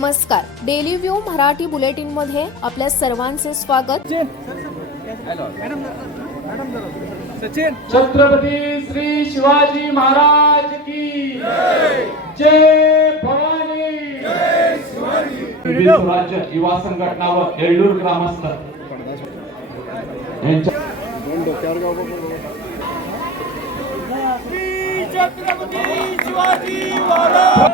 नमस्कार daily view Marathi bulletin मध्ये आपल्या सर्वांचे स्वागत. सचिन. छत्रपती श्री शिवाजी महाराज की जय. भवानी. स्वराज्य युवा संघटना व येळूर ग्रामस्थ. यांच्या छत्रपती शिवाजी महाराज.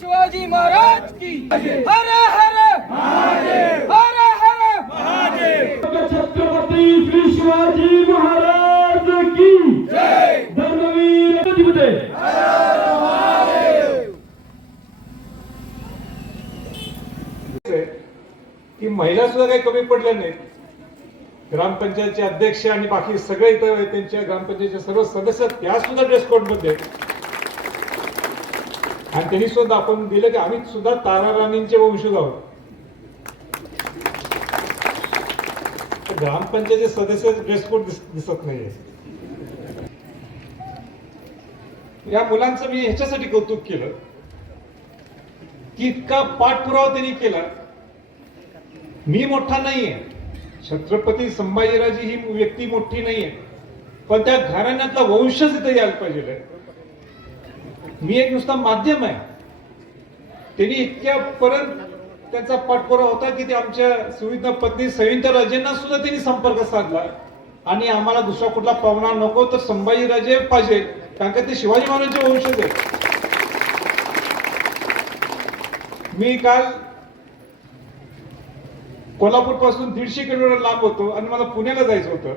शिवाजी महाराज की हर हर महादेव. हर हर महादेव. छत्रपती श्री शिवाजी महाराज की जय. धर्मवीर अधिपते की महिला सुद्धा काही कमी पडल्या नाहीत. ग्रामपंचायतचे अध्यक्ष आणि बाकी सगळे इथं त्यांच्या ग्रामपंचायतचे सर्व सदस्य त्या सुद्धा ड्रेस कोडमध्ये आहेत. आणि त्यांनी सुद्धा आपण दिलं की आम्ही सुद्धा तारा राणींचे वंशज आहोत तर सदस्य ड्रेसकोड दिसत नाहीये. या मुलांचं मी ह्याच्यासाठी कौतुक केलं. की इतका पाठपुरावा त्यांनी केला. मी मोठा नाहीये. छत्रपती संभाजीराजे ही व्यक्ती मोठी नाहीये. पण त्या घराण्यातला वंशच इथे यायला पाहिजे मी एक नुसता माध्यम आहे. त्यांनी इतक्या पर्यंत त्यांचा पाठपुरावा होता की ते आमच्या सुविधा पत्नी सविता राजेंना सुद्धा त्यांनी संपर्क साधला. आणि आम्हाला दुसरा कुठला पाहुणा नको तर संभाजीराजे पाहिजे कारण का ते शिवाजी महाराजांचे वंशज आहेत. मी काल कोल्हापूरपासून दीडशे किलोमीटर लांब होतो आणि मला पुण्याला जायचं होतं.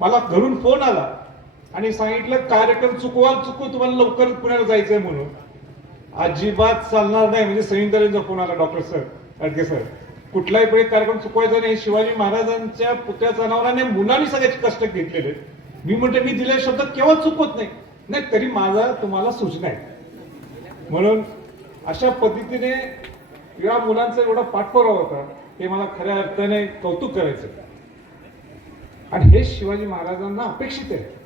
मला घरून फोन आला. आणि सांगितलं कार्यक्रम चुकवाल चुकू तुम्हाला लवकर पुण्याला जायचंय म्हणून. अजिबात चालणार नाही म्हणजे संयुक्तचा फोन आला डॉक्टर सर अडके सर. कुठलाही वेळी कार्यक्रम चुकवायचा नाही शिवाजी महाराजांच्या पुत्याचा नावाने मुलांनी सगळ्याचे कष्ट घेतलेले. मी म्हणते मी दिलेले शब्द केव्हा चुकवत नाही. नाही तरी माझा तुम्हाला सूचना आहे. म्हणून अशा पद्धतीने या मुलांचा एवढा पाठपुरावा होता हे मला खऱ्या अर्थाने कौतुक करायचं आणि हे शिवाजी महाराजांना अपेक्षित आहे.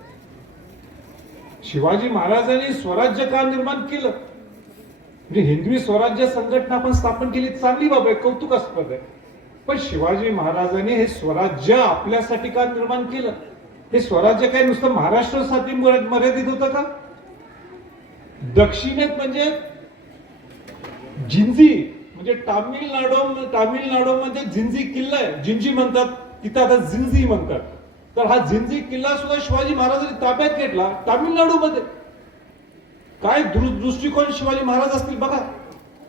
शिवाजी महाराजांनी स्वराज्य का निर्माण केलं. म्हणजे हिंदवी स्वराज्य संघटना आपण स्थापन केली. चांगली बाब आहे कौतुकास्पद आहे. पण शिवाजी महाराजांनी हे स्वराज्य आपल्यासाठी का निर्माण केलं. हे स्वराज्य काय नुसतं महाराष्ट्रासाठी मर्यादित होतं का? दक्षिणेत म्हणजे जिंजी म्हणजे तामिळनाडू तामिळनाडूमध्ये जिंजी किल्ला आहे. जिंजी म्हणतात तिथं आता जिंजी म्हणतात. तर हा जिंजी किल्ला सुद्धा शिवाजी महाराजांनी ताब्यात घेतला तामिळनाडूमध्ये. काय दृ- दृष्टिकोन शिवाजी महाराज असतील बघा.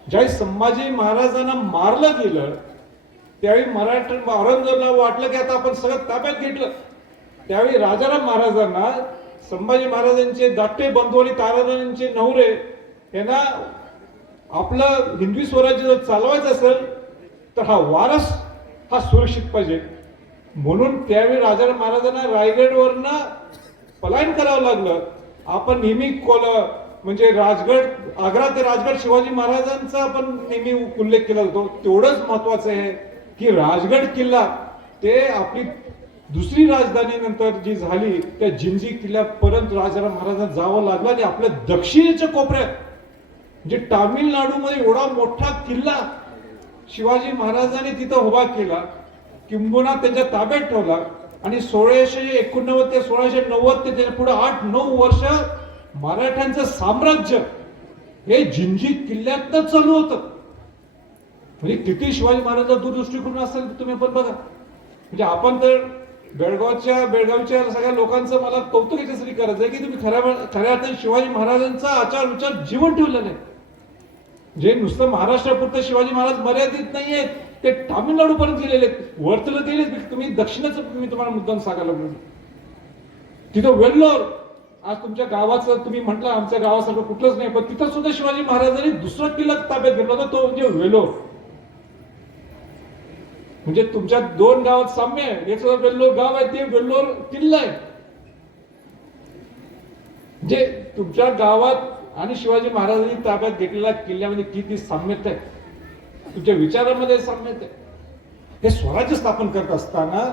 ज्यावेळी संभाजी महाराजांना मारलं गेलं त्यावेळी मराठा औरंगजेबला वाटलं की आता आपण सगळं ताब्यात घेतलं. त्यावेळी राजाराम महाराजांना संभाजी महाराजांचे दाटे बंधू आणि ताराराणींचे नवरे यांना आपलं हिंदवी स्वराज्य जर चालवायचं असेल तर हा वारस हा सुरक्षित पाहिजे. म्हणून त्यावेळी राजाराम महाराजांना रायगडवरनं पलायन करावं लागलं. आपण नेहमी कोल म्हणजे राजगड आग्रा ते राजगड शिवाजी महाराजांचा आपण नेहमी उल्लेख केला जातो. तेवढंच महत्वाचं आहे की राजगड किल्ला ते आपली दुसरी राजधानी नंतर जी झाली त्या जिंजी किल्ल्यापर्यंत राजाराम महाराजांना जावं लागलं आणि आपल्या दक्षिणेच्या कोपऱ्यात म्हणजे तामिळनाडूमध्ये एवढा मोठा किल्ला शिवाजी महाराजांनी तिथं उभा केला. किंबुना त्यांच्या ताब्यात ठेवला. आणि सोळाशे एकोणनव्वद ते सोळाशे नव्वद ते त्याच्या पुढे आठ नऊ वर्ष मराठ्यांचं साम्राज्य हे जिंजी किल्ल्यातच चालू होतं. म्हणजे किती शिवाजी महाराजांचा दूरदृष्टिकोन असेल तर तुम्ही पण बघा. म्हणजे आपण तर बेळगावच्या बेळगावच्या सगळ्या लोकांचं मला कौतुक याच्यासाठी करायचं आहे की तुम्ही खऱ्या खऱ्या अर्थाने शिवाजी महाराजांचा आचार विचार जीवन ठेवला नाही जे नुसतं महाराष्ट्रापुरतं शिवाजी महाराज मर्यादित नाहीयेत. ते तामिळनाडूपर्यंत गेलेले आहेत. वरतलं गेले तुम्ही दक्षिणेचं मी तुम्हाला मुद्दाम सांगायला लागलो. तिथं वेल्लोर आज तुमच्या गावाचं तुम्ही म्हटलं आमच्या गावासारखं कुठलंच नाही पण तिथं सुद्धा शिवाजी महाराजांनी दुसरा किल्ला ताब्यात घेतला होता तो म्हणजे वेलोर म्हणजे तुमच्या दोन गावात साम्य आहे. एक वेल्लोर गाव आहे ते वेल्लोर किल्ला आहे. म्हणजे तुमच्या गावात आणि शिवाजी महाराजांनी ताब्यात घेतलेल्या किल्ल्यामध्ये किती साम्यता आहे. तुमच्या विचारामध्ये साम्यता हे स्वराज्य स्थापन करत असताना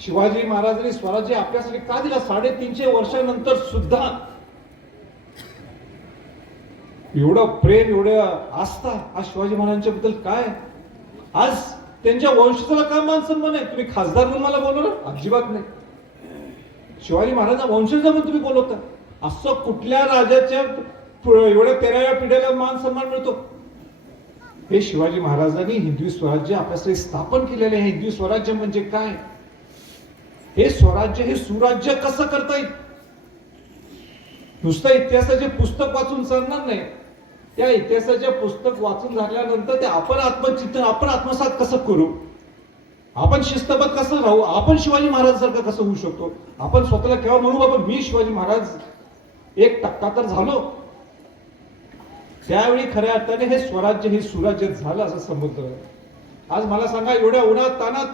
शिवाजी महाराजांनी स्वराज्य आपल्यासाठी का दिला? साडेतीनशे वर्षानंतर सुद्धा एवढं प्रेम एवढं आस्था आज शिवाजी महाराजांच्या बद्दल काय? आज त्यांच्या वंशजाला काय मान सन्मान आहे? तुम्ही खासदार म्हणून मला बोलवलं? अजिबात नाही. शिवाजी महाराजांना वंशज म्हणून तुम्ही बोलवता. असं कुठल्या राजाच्या एवढ्या तेराव्या पिढ्याला मान सन्मान मिळतो? हे शिवाजी महाराजांनी हिंदवी स्वराज्य आपल्यासाठी स्थापन केलेले आहे. हिंदवी स्वराज्य म्हणजे काय? हे स्वराज्य हे सुराज्य कसं करता येईल? नुसतं इतिहासाचे पुस्तक वाचून चालणार नाही. त्या इतिहासाचे पुस्तक वाचून झाल्यानंतर ते आपण आत्मचिंतन आपण आत्मसात कसं करू? आपण शिस्तबद्ध कसं राहू? आपण शिवाजी महाराजांसारखं कसं होऊ शकतो? आपण स्वतःला केव्हा म्हणू बाबा मी शिवाजी महाराज एक टक्का तर झालो त्यावेळी खऱ्या अर्थाने हे स्वराज्य हे सुराज्य झालं असं समजलं. आज मला सांगा एवढ्या उन्हात तानात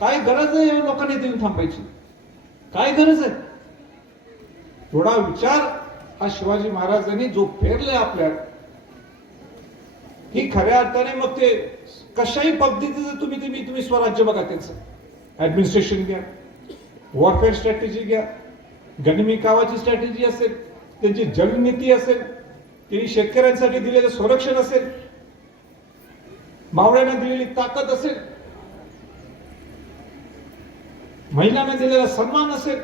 काय गरज आहे लोकांनी देऊन थांबायची? काय गरज आहे? थोडा विचार हा शिवाजी महाराजांनी जो पेरलाय आपल्या ही खऱ्या अर्थाने मग ते कशाही पद्धतीचं तुम्ही तुम्ही तुम्ही स्वराज्य बघा त्यांचं. ऍडमिनिस्ट्रेशन घ्या वॉरफेअर स्ट्रॅटेजी घ्या गणमी कावाची स्ट्रॅटेजी असेल त्यांची जलनीती असेल त्यांनी शेतकऱ्यांसाठी दिलेलं संरक्षण असेल मावळ्यांना दिलेली ताकद असेल महिलांना दिलेला सन्मान असेल.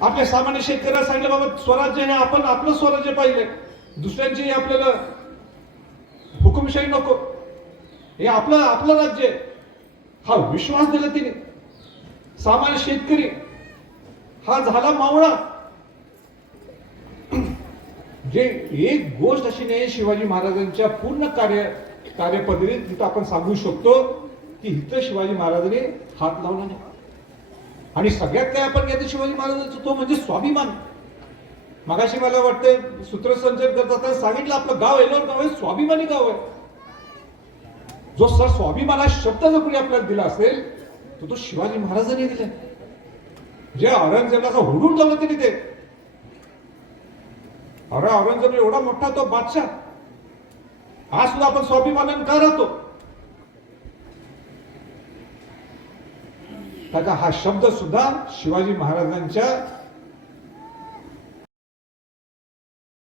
आपल्या सामान्य शेतकऱ्याला सांगितलं बाबा स्वराज्य हे आपण आपलं स्वराज्य पाहिजे दुसऱ्यांची आपल्याला हुकुमशाही नको. हे आपलं आपलं राज्य आहे. हा विश्वास दिला तिने. सामान्य शेतकरी हा झाला मावळा. म्हणजे एक गोष्ट अशी नाही शिवाजी महाराजांच्या पूर्ण कार्य कार्यपद्धतीत तिथं आपण सांगू शकतो की इथं शिवाजी महाराजांनी हात लावला नाही. आणि सगळ्यात काय आपण घ्यायचं शिवाजी महाराजांचं? तो म्हणजे स्वाभिमान. मगाशी मला वाटतं सूत्रसंचन करत असताना सांगितलं आपलं गाव एलोर गाव आहे स्वाभिमानी गाव आहे. जो सर स्वाभिमान हा शब्द जर कोणी आपल्याला दिला असेल तो तो शिवाजी महाराजांनी दिला जे औरंगजेबाचा हुडून लावलं त्यांनी ते अरे औरंगजेब एवढा मोठा तो बादशाह. आज सुद्धा आपण स्वाभिमान का राहतो? त्याचा हा शब्द सुद्धा शिवाजी महाराजांच्या